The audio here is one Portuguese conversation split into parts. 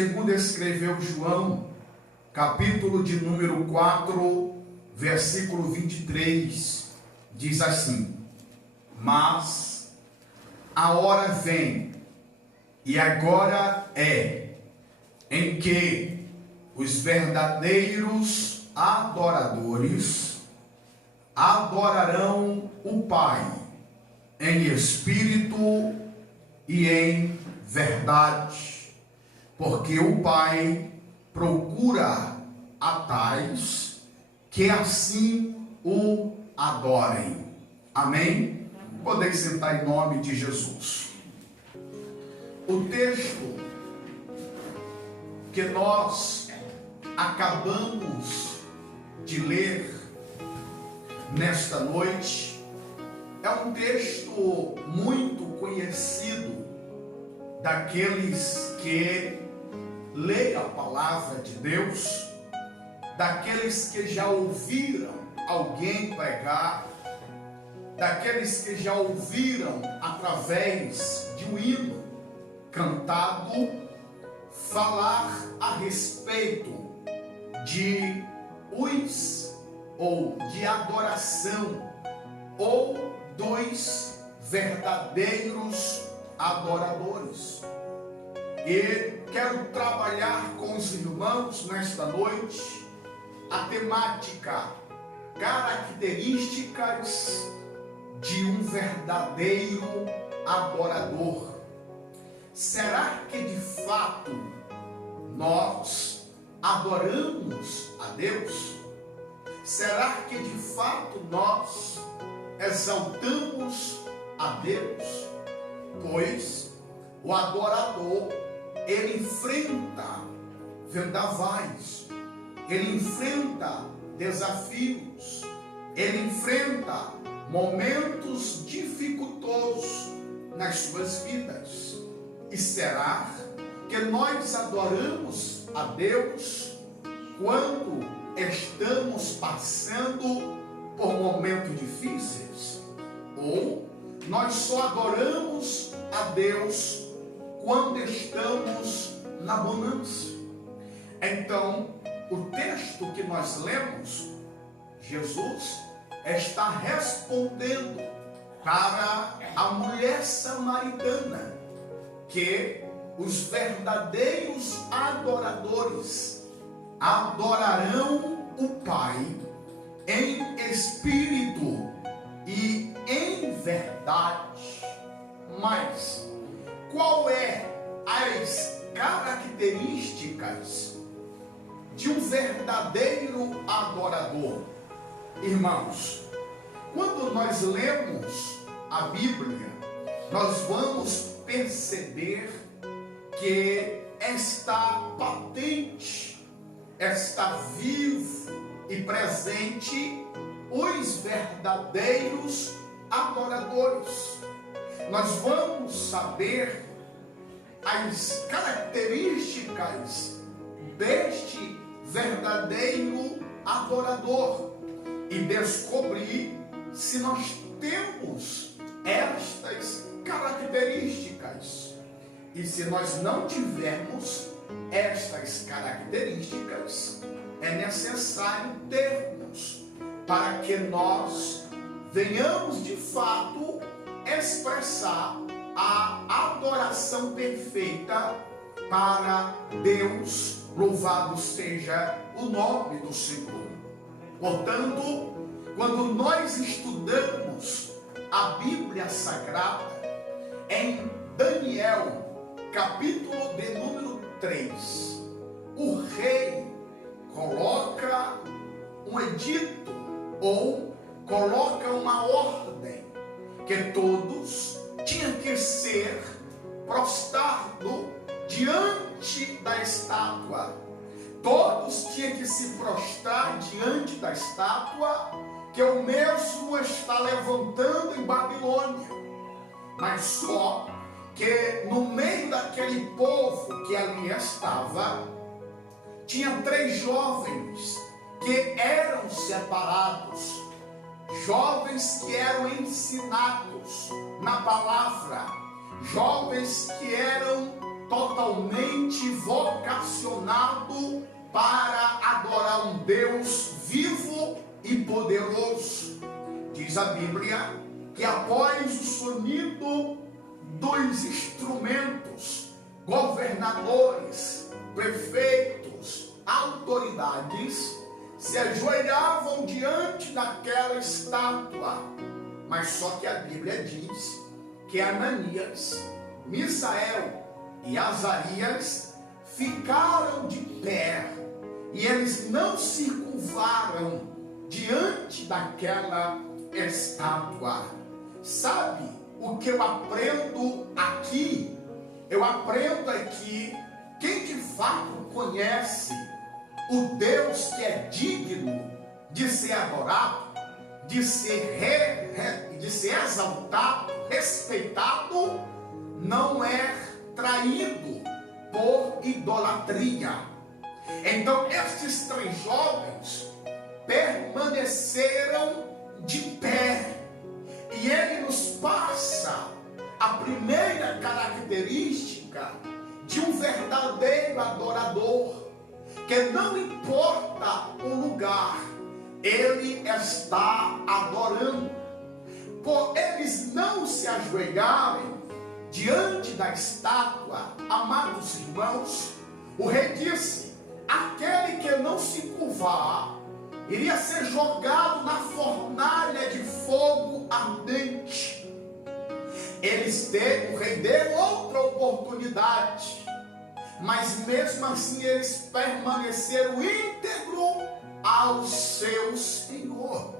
segundo escreveu João, capítulo de número 4, versículo 23, diz assim: mas a hora vem, e agora é, em que os verdadeiros adoradores adorarão o Pai em espírito e em verdade, porque o Pai procura a tais que assim o adorem. Amém? Podem sentar em nome de Jesus. O texto que nós acabamos de ler nesta noite é um texto muito conhecido daqueles que leem a palavra de Deus, daqueles que já ouviram alguém pregar, daqueles que já ouviram através de um hino cantado falar a respeito de de adoração ou dos verdadeiros adoradores. E quero trabalhar com os irmãos nesta noite a temática características de um verdadeiro adorador. Será que de fato nós adoramos a Deus? Será que de fato nós exaltamos a Deus? Pois o adorador, ele enfrenta vendavais, ele enfrenta desafios, ele enfrenta momentos dificultosos nas suas vidas. E será que nós adoramos a Deus quando estamos passando por momentos difíceis? Ou nós só adoramos a Deus quando estamos na bonança? Então, o texto que nós lemos, Jesus está respondendo para a mulher samaritana que os verdadeiros adoradores adorarão o Pai em espírito e em verdade. Mas qual é as características de um verdadeiro adorador? Irmãos, quando nós lemos a Bíblia, nós vamos perceber que está patente, está vivo e presente os verdadeiros adoradores. Nós vamos saber as características deste verdadeiro adorador e descobrir se nós temos estas características. E se nós não tivermos estas características, é necessário termos para que nós venhamos de fato expressar a adoração perfeita para Deus. Louvado seja o nome do Senhor. Portanto, quando nós estudamos a Bíblia Sagrada, em Daniel, capítulo de número 3, o rei coloca um edito ou coloca uma ordem que todos tinham que ser prostrados diante da estátua. Todos tinham que se prostrar diante da estátua que o mesmo está levantando em Babilônia. Mas só que no meio daquele povo que ali estava, tinha 3 jovens que eram separados, jovens que eram ensinados na palavra, jovens que eram totalmente vocacionado para adorar um Deus vivo e poderoso. Diz a Bíblia que após o sonido dos instrumentos, governadores, prefeitos, autoridades se ajoelhavam diante daquela estátua. Mas só que a Bíblia diz que Ananias, Misael e Azarias ficaram de pé e eles não se curvaram diante daquela estátua. Sabe o que eu aprendo aqui? Eu aprendo aqui quem de fato conhece o Deus que é digno de ser adorado, de ser exaltado, respeitado, não é traído por idolatria. Então estes 3 jovens permaneceram de pé, e ele nos passa a primeira característica de um verdadeiro adorador, que não importa o lugar, ele está adorando. Por eles não se ajoelharem diante da estátua, amados irmãos, o rei disse: aquele que não se curvar iria ser jogado na fornalha de fogo ardente. O rei deu outra oportunidade, mas mesmo assim eles permaneceram íntegros ao seu Senhor,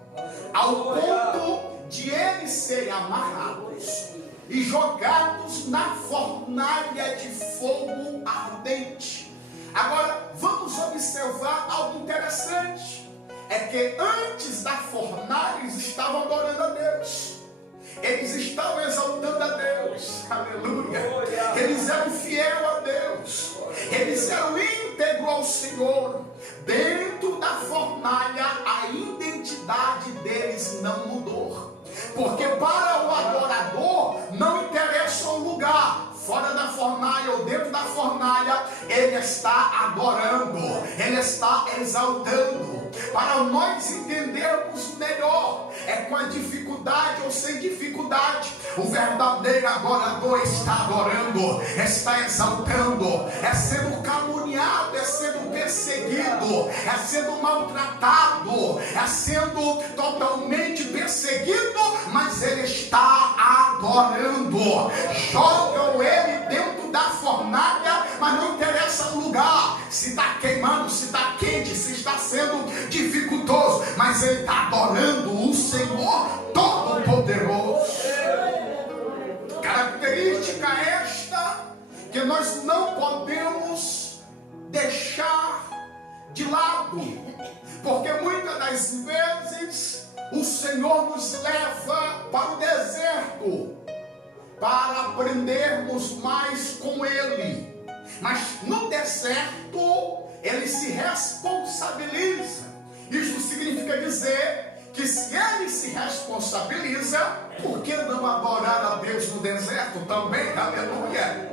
ao ponto de eles serem amarrados e jogados na fornalha de fogo ardente. Agora vamos observar algo interessante, é que antes da fornalha eles estavam adorando a Deus, eles estavam exaltando a Deus, aleluia, eles eram fiéis a Deus, eles eram íntegros ao Senhor. Dentro da fornalha a identidade deles não mudou, porque para o adorador não interessa o lugar, fora da fornalha ou dentro da fornalha, ele está adorando, ele está exaltando. Para nós entendermos melhor, é com a dificuldade ou sem dificuldade, o verdadeiro adorador está adorando, está exaltando, é sendo caluniado, é sendo perseguido, é sendo maltratado, é sendo totalmente perseguido, mas ele está adorando. Jogam ele dentro da fornalha, mas não interessa o lugar, se está queimando, se está quente, se está sendo dificultoso, mas ele está adorando o Senhor Todo-Poderoso. Característica esta que nós não podemos deixar de lado, porque muitas das vezes o Senhor nos leva para o deserto para aprendermos mais com Ele, mas no deserto Ele se responsabiliza. Isso significa dizer que se Ele se responsabiliza, por que não adorar a Deus no deserto também? Aleluia!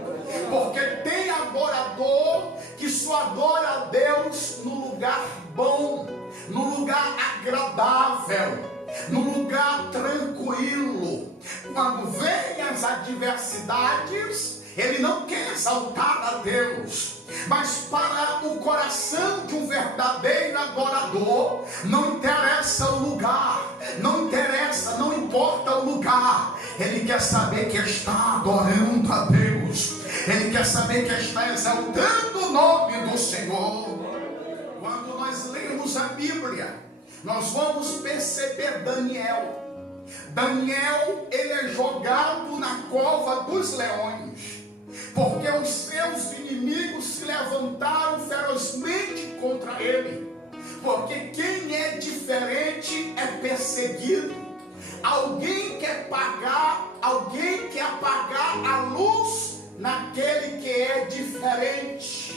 Porque tem adorador que só adora a Deus no lugar bom, no lugar agradável, no lugar tranquilo. Quando vem as adversidades, ele não quer exaltar a Deus, mas para o coração de um verdadeiro adorador, não interessa o lugar, não importa o lugar, ele quer saber que está adorando a Deus, ele quer saber que está exaltando o nome do Senhor. Quando nós lemos a Bíblia, nós vamos perceber Daniel, ele é jogado na cova dos leões, porque os seus inimigos se levantaram ferozmente contra ele, porque quem é diferente é perseguido. Alguém quer apagar a luz naquele que é diferente.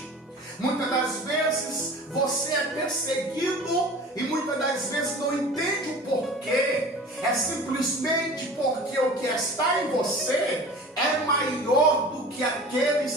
Muitas das vezes você é perseguido e muitas das vezes não entende o porquê. É simplesmente porque o que está em você é maior do que aquele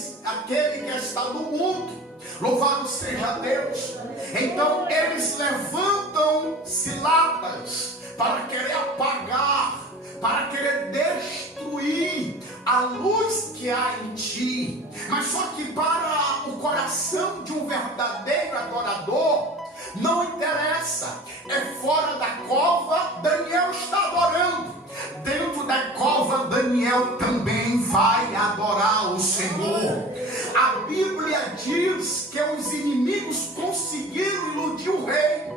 que está no mundo. Louvado seja Deus. Então eles levantam ciladas para querer apagar, para querer destruir a luz que há em ti. Mas só que para o coração de um verdadeiro adorador, não interessa, é fora da cova, Daniel está adorando. Dentro da cova, Daniel também vai adorar o Senhor. A Bíblia diz que os inimigos conseguiram iludir o rei.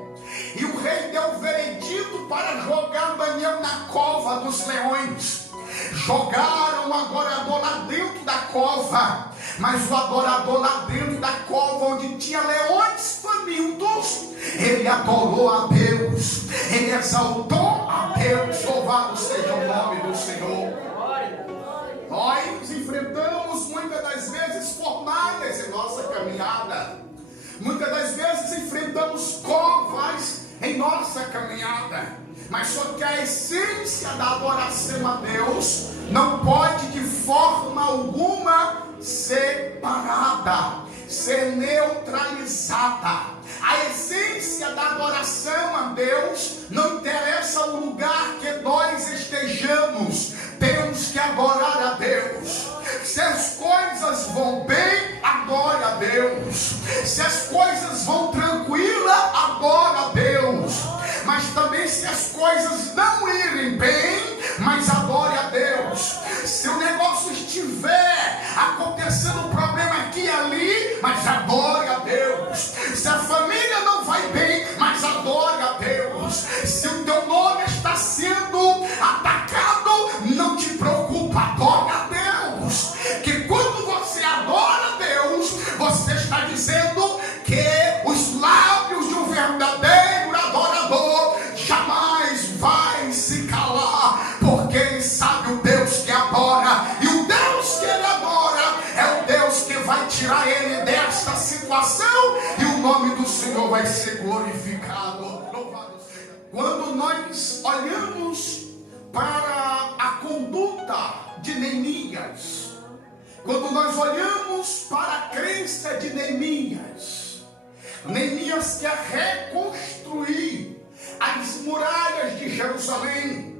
E o rei deu o veredito para jogar Daniel na cova dos leões. Jogaram o adorador lá dentro da cova. Mas o adorador lá dentro da cova, onde tinha leões famintos, ele adorou a Deus, ele exaltou a Deus. Louvado seja o nome do Senhor. Nós enfrentamos muitas das vezes fornalhas em nossa caminhada. Muitas das vezes enfrentamos covas em nossa caminhada. Mas só que a essência da adoração a Deus não pode de forma alguma ser parada, ser neutralizada. A essência da adoração a Deus não interessa o lugar que nós estejamos, temos que adorar a Deus. Se as coisas vão bem, adore a Deus. Se as coisas vão tranquila, adore a Deus. Mas também se as coisas não irem bem, mas adore a Deus. Se o negócio estiver acontecendo problema aqui e ali, mas adore a Deus. Se a família não vai bem, mas adore a Deus. Se o teu nome está sendo atacado, não te preocupa, adore a Deus. Que quando você adora a Deus, você está dizendo que os lábios de um verdadeiro adorador jamais vai se calar, porque ele sabe o Deus que adora, e o Deus que ele adora é o Deus que vai tirar ele desta situação, e o nome do Senhor vai ser glorificado. Louvado seja. Quando nós olhamos para a conduta de Neemias, quando nós olhamos para a crença de Neemias, Neemias quer reconstruir as muralhas de Jerusalém,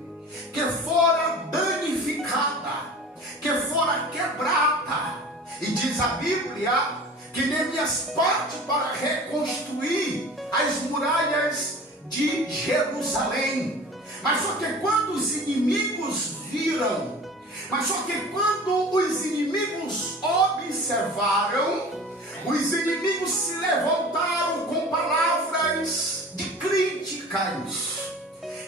que fora danificada, que fora quebrada. E diz a Bíblia que Neemias parte para reconstruir as muralhas de Jerusalém. Mas só que quando os inimigos viram, mas só que quando os inimigos observaram, os inimigos se levantaram com palavras de críticas.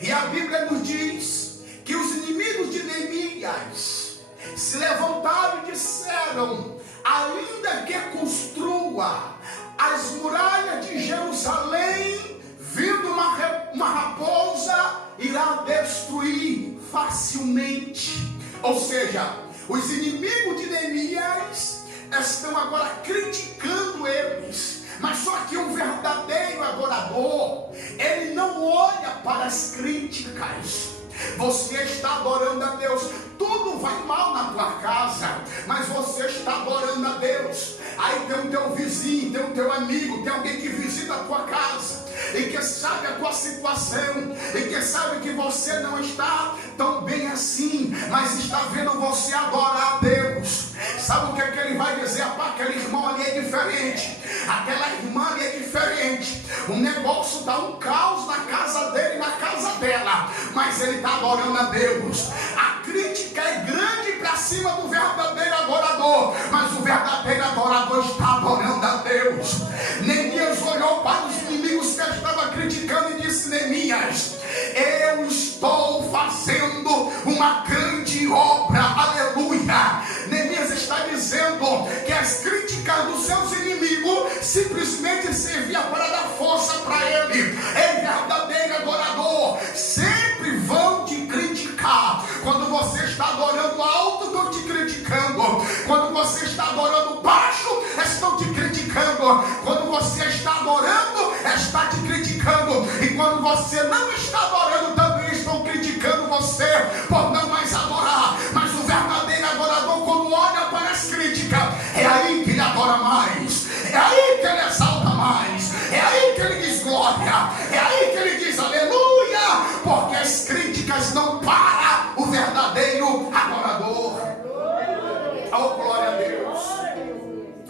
E a Bíblia nos diz que os inimigos de Neemias se levantaram e disseram: ainda que construa as muralhas de Jerusalém, vindo uma raposa, irá destruir facilmente. Ou seja, os inimigos de Neemias estão agora criticando eles. Mas só que um verdadeiro adorador, ele não olha para as críticas. Você está adorando a Deus, tudo vai mal na tua casa, mas você está adorando a Deus. Aí tem o teu vizinho, tem o teu amigo, tem alguém que visita a tua casa e que sabe a tua situação, e que sabe que você não está tão bem assim, mas está vendo você adorar a Deus. Sabe o que é que ele vai dizer? Aquele irmão ali é diferente, aquela irmã ali é diferente, o negócio está um caos na casa dele e na casa dela, mas ele está adorando a Deus. A crítica é grande para cima do verdadeiro adorador, mas o verdadeiro adorador está adorando a Deus. Neemias olhou para os inimigos que estavam criticando e disse: Neemias, eu estou fazendo uma grande obra, aleluia. Neemias está dizendo que as críticas dos seus inimigos simplesmente serviam para dar força para ele. É verdadeiro adorador, sempre vão te criticar. Quando você está adorando alto, estão te criticando. Quando você está adorando baixo, estão te criticando. Quando você está adorando, está te criticando. E quando você não está adorando, também estão criticando você por não mais adorar. Mas o verdadeiro adorador críticas não param o verdadeiro adorador. Oh, glória a Deus.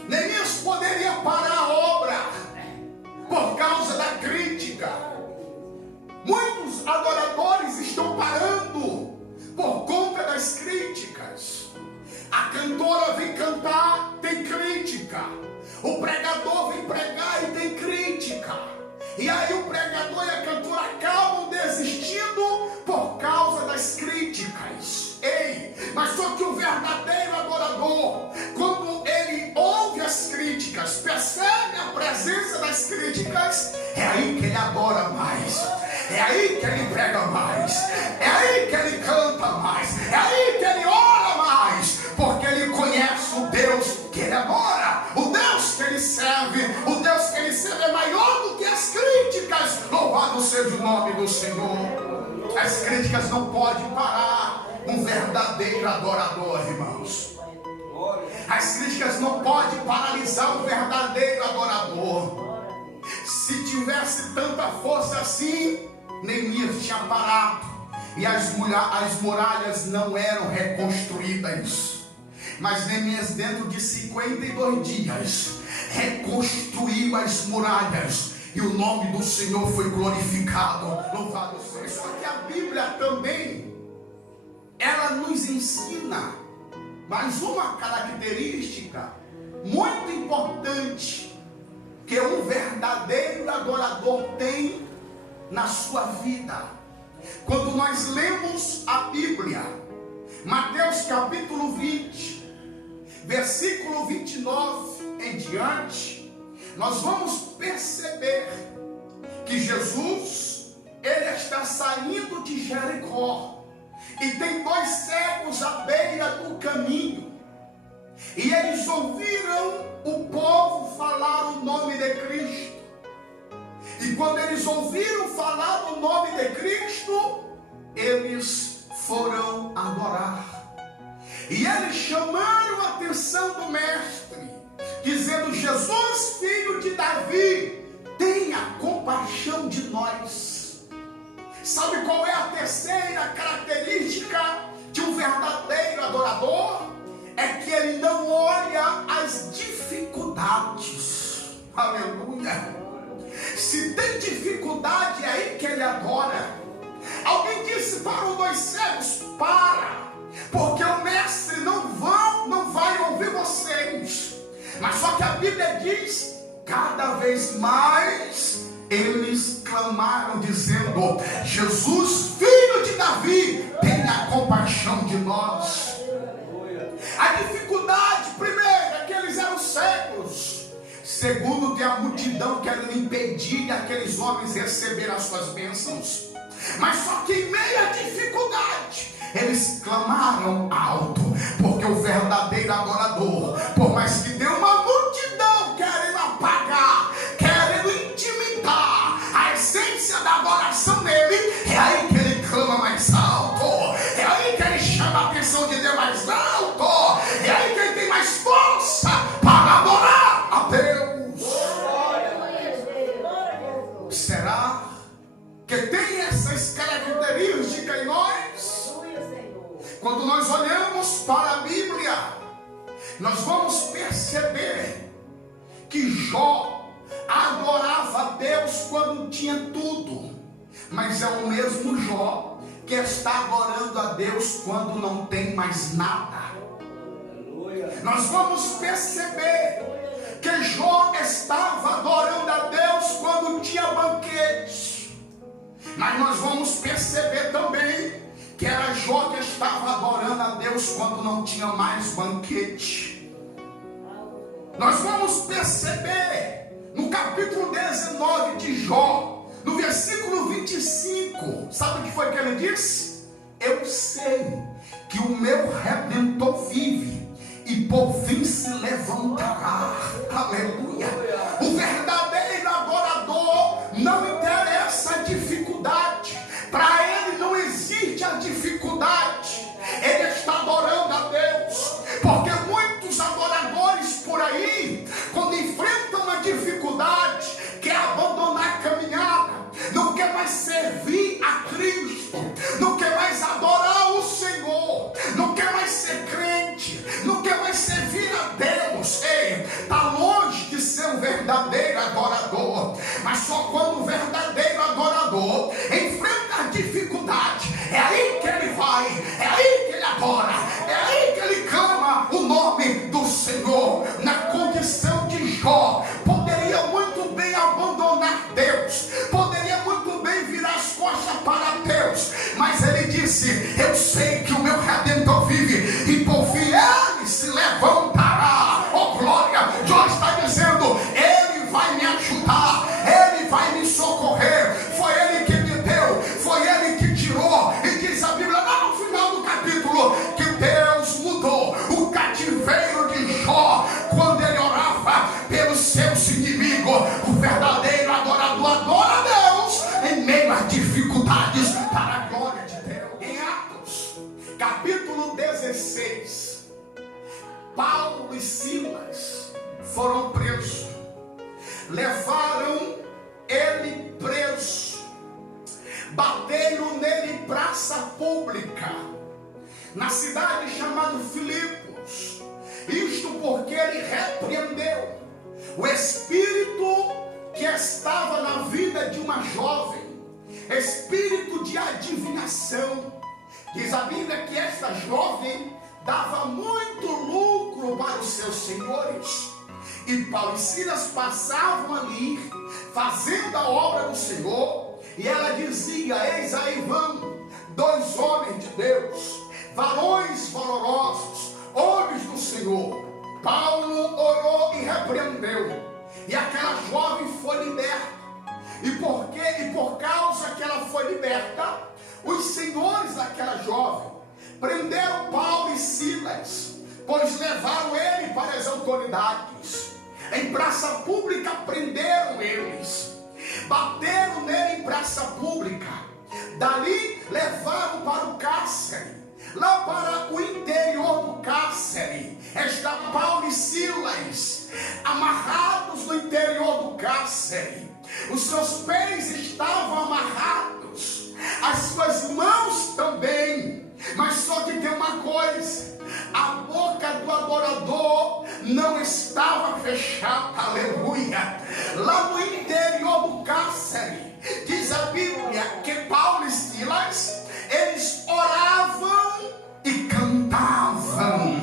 Neemias poderia parar a obra por causa da crítica. Muitos adoradores estão parando por conta das críticas. A cantora vem cantar, tem crítica. O pregador vem pregar e tem crítica. E aí o pregador e a cantora acabam desistindo por causa das críticas. Ei, mas só que o verdadeiro adorador, quando ele ouve as críticas, percebe a presença das críticas, é aí que ele adora mais. É aí que ele prega mais. É aí que ele canta mais. É aí que ele ora mais. Porque ele conhece o Deus que ele adora. O Deus que ele serve. O Deus que ele serve é maior do que as críticas. Louvado seja o nome do Senhor. As críticas não podem parar um verdadeiro adorador, irmãos. As críticas não podem paralisar um verdadeiro adorador. Se tivesse tanta força assim, Neemias tinha parado e as muralhas não eram reconstruídas. Mas Neemias, dentro de 52 dias, reconstruiu as muralhas e o nome do Senhor foi glorificado. Louvado seja. Só que a Bíblia também, ela nos ensina mais uma característica muito importante que um verdadeiro adorador tem na sua vida. Quando nós lemos a Bíblia, Mateus capítulo 20, versículo 29 em diante, nós vamos perceber que Jesus, ele está saindo de Jericó e tem dois cegos à beira do caminho, e eles ouviram o povo falar o nome de Cristo. E quando eles ouviram falar o nome de Cristo, eles foram adorar. E eles chamaram a atenção do mestre, dizendo: Jesus, filho de Davi, tenha compaixão de nós. Sabe qual é a terceira característica de um verdadeiro adorador? É que ele não olha as dificuldades. Aleluia. Se tem dificuldade, é aí que ele adora. Alguém disse para os dois cegos: para, porque o mestre não vai ouvir vocês. Mas só que a Bíblia diz, cada vez mais eles clamaram dizendo: Jesus, filho de Davi, tenha compaixão de nós. A dificuldade, primeiro, é que eles eram cegos. Segundo, que a multidão querendo impedir aqueles homens receber as suas bênçãos. Mas só que em meio à dificuldade, eles clamaram alto, porque o verdadeiro adorador, por mais que tenha uma multidão querendo apagar, querendo intimidar a essência da adoração dele, é aí que ele clama mais alto, é aí que ele chama a atenção de Deus mais alto, é aí que ele tem mais força para adorar a Deus. Será que tem essas características em nós? Quando nós olhamos para a Bíblia, nós vamos perceber que Jó adorava a Deus quando tinha tudo, mas é o mesmo Jó que está adorando a Deus quando não tem mais nada. Nós vamos perceber que Jó estava adorando a Deus quando tinha banquete, mas nós vamos perceber também que era Jó que estava adorando a Deus quando não tinha mais banquete. Nós vamos perceber no capítulo 19 de Jó, no versículo 25, sabe o que foi que ele disse? Eu sei que o meu Redentor vive e por fim se levantará. Aleluia. O verdadeiro adorador não interessa a dificuldade. Para ele não existe a dificuldade. Ele está adorando a Deus. Porque muitos adoradores por aí, quando enfrentam uma dificuldade, quer abandonar a caminhada, não quer mais servir a Cristo, não quer só quando o verdadeiro adorador enfrenta a dificuldade, é aí que ele vai, é aí que ele adora, é aí que ele clama o nome do Senhor. Na condição de Jó, poderia muito bem abandonar Deus, poderia muito bem virar as costas para Deus, mas ele disse: eu sei que o meu Redentor vive, e por fim ele se levantará. Oh glória! Jó está dizendo: ele vai me ajudar, ele vai me socorrer, foi ele que me deu, foi ele que tirou. E diz a Bíblia lá no final do capítulo que Deus mudou o cativeiro de Jó quando ele orava pelos seus inimigos. O verdadeiro adorador adora a Deus em meio às dificuldades, para a glória de Deus. Em Atos capítulo 16, Paulo e Silas foram presos, levaram ele preso, bateram nele em praça pública, na cidade chamada Filipos. Isto porque ele repreendeu o espírito que estava na vida de uma jovem, espírito de adivinhação. Diz a Bíblia que esta jovem dava muito lucro para os seus senhores. E Paulo e Silas passavam ali, fazendo a obra do Senhor, e ela dizia: eis aí vão dois homens de Deus, varões valorosos, homens do Senhor. Paulo orou e repreendeu, e aquela jovem foi liberta. E por causa que ela foi liberta, os senhores daquela jovem prenderam Paulo e Silas, pois levaram ele para as autoridades. Em praça pública prenderam eles, bateram nele em praça pública, dali levaram para o cárcere. Lá para o interior do cárcere está Paulo e Silas, amarrados no interior do cárcere. Os seus pés estavam amarrados, as suas mãos também. Mas só que tem uma coisa: a boca do adorador não estava fechada, aleluia. Lá no interior do cárcere, diz a Bíblia que Paulo e Silas, eles oravam e cantavam.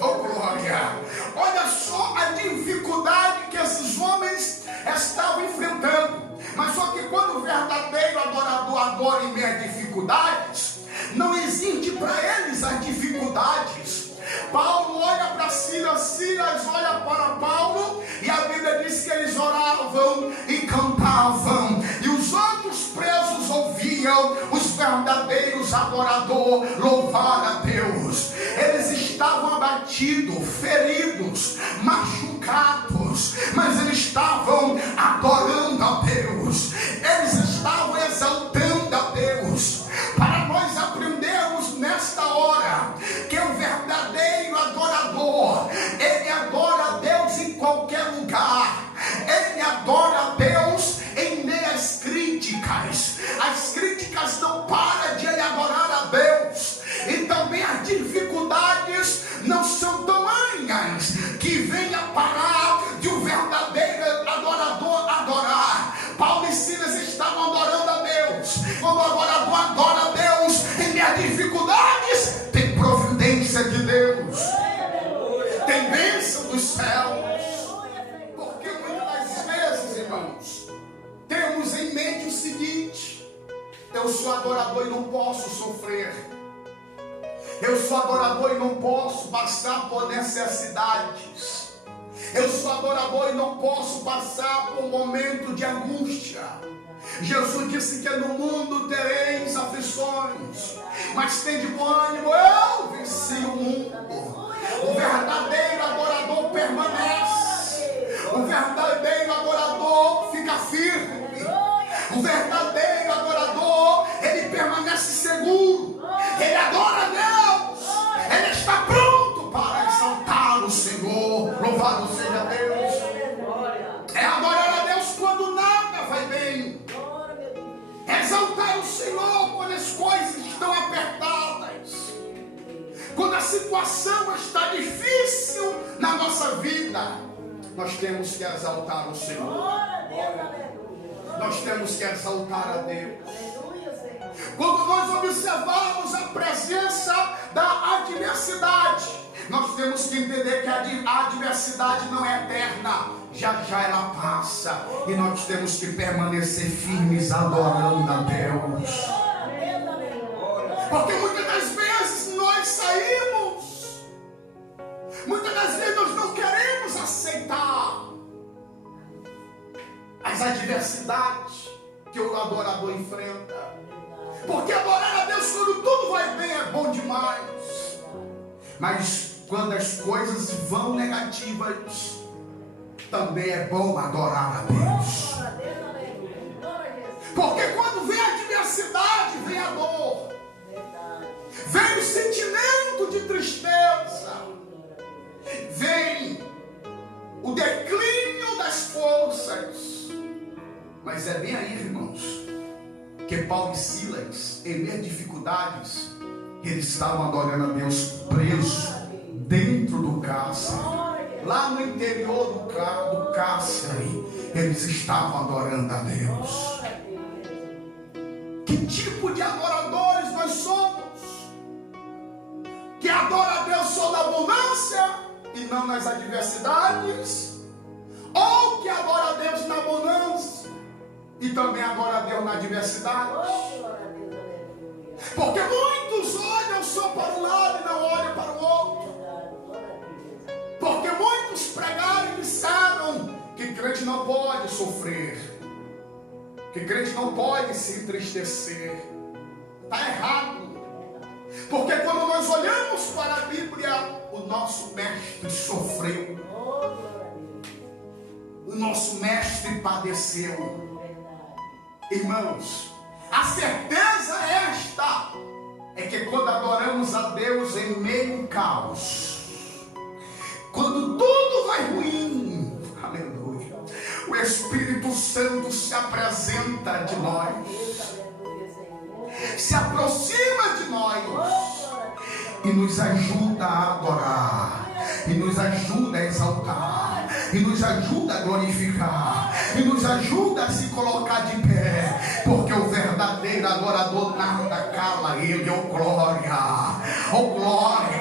Oh glória! Olha só a dificuldade que esses homens estavam enfrentando. Mas só que quando o verdadeiro adorador adora em meio a dificuldades, não existe para eles as dificuldades. Paulo olha para Silas, Silas olha para Paulo, e a Bíblia diz que eles oravam e cantavam, e os outros presos ouviam os verdadeiros adoradores louvar a Deus. Eles estavam abatidos, feridos, machucados, mas eles estavam adorando a Deus, eles estavam exaltando a Deus. Para nós aprendermos nesta hora que o verdadeiro adorador, ele adora a Deus em qualquer lugar, ele adora a Deus em meio às críticas. As críticas não param de ele adorar a Deus, e também as dificuldades não são tamanhas que venha parar de um verdadeiro adorador adorar. Paulo e Silas estavam adorando a Deus. Quando o adorador adora a Deus em meio a dificuldades, tem providência de Deus, tem bênção dos céus. Porque muitas das vezes, irmãos, temos em mente o seguinte: eu sou adorador e não posso sofrer, eu sou adorador e não posso passar por necessidades, eu sou adorador e não posso passar por um momento de angústia. Jesus disse que no mundo tereis aflições, mas tem de bom ânimo, eu venci o mundo. O verdadeiro adorador permanece, o verdadeiro adorador fica firme, o verdadeiro adorador, ele permanece seguro, ele adora a Deus, ele está pronto para exaltar o Senhor. Louvado seja Deus. É adorar a Deus quando nada vai bem, exaltar o Senhor quando as coisas estão apertadas, quando a situação está difícil na nossa vida. Nós temos que exaltar o Senhor. nós temos que exaltar a Deus. Quando nós observamos a presença da adversidade, nós temos que entender que a adversidade não é eterna, já ela passa, e nós temos que permanecer firmes adorando a Deus. Porque muitas das vezes nós saímos, muitas das vezes nós não queremos aceitar as adversidades que o adorador enfrenta. Porque adorar a Deus quando tudo vai bem é bom demais. Mas quando as coisas vão negativas, também é bom adorar a Deus. Porque quando vem a adversidade, vem a dor, vem o sentimento de tristeza, vem o declínio das forças. Mas é bem aí, irmãos, que Paulo e Silas, em meio a dificuldades, eles estavam adorando a Deus presos dentro do cárcere. Lá no interior do cárcere, eles estavam adorando a Deus. Que tipo de adoradores nós somos? Que adora a Deus só na abundância e não nas adversidades? Ou que adora a Deus na abundância e também adora a Deus na adversidade? Porque muitos olham só para um lado e não olham para o outro. Porque muitos pregaram e disseram que crente não pode sofrer, que crente não pode se entristecer. Está errado. Porque quando nós olhamos para a Bíblia, o nosso mestre sofreu, o nosso mestre padeceu. Irmãos, a certeza esta é que quando adoramos a Deus em meio ao caos, quando tudo vai ruim, aleluia, o Espírito Santo se apresenta de nós, se aproxima de nós e nos ajuda a adorar, e nos ajuda a exaltar, e nos ajuda a glorificar, e nos ajuda a se colocar de pé, porque o verdadeiro adorador nada cala ele. Oh glória, oh glória.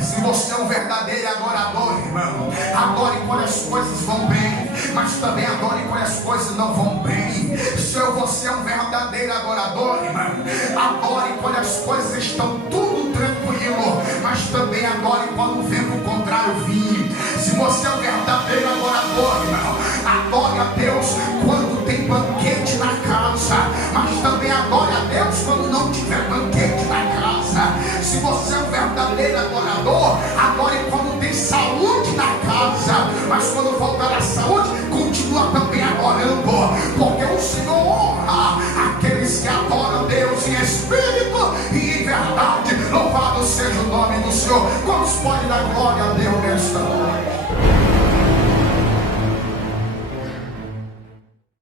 Se você é um verdadeiro adorador, irmão, adore quando as coisas vão bem, mas também adore quando as coisas não vão bem. Se você é um verdadeiro adorador, irmão, adore quando as coisas estão tudo tranquilo, mas também adore quando o vento contrário vir. Se você é um verdadeiro adorador, irmão, adore a Deus quando tem banquete na casa, mas também adore a Deus quando não tiver banquete na casa. Se você é um verdadeiro adorador, adore quando tem saúde na casa, mas quando faltar a saúde, continua também adorando, porque o Senhor honra aqueles que adoram Deus em espírito e em verdade. Louvado seja o nome do Senhor. Quantos podem dar glória a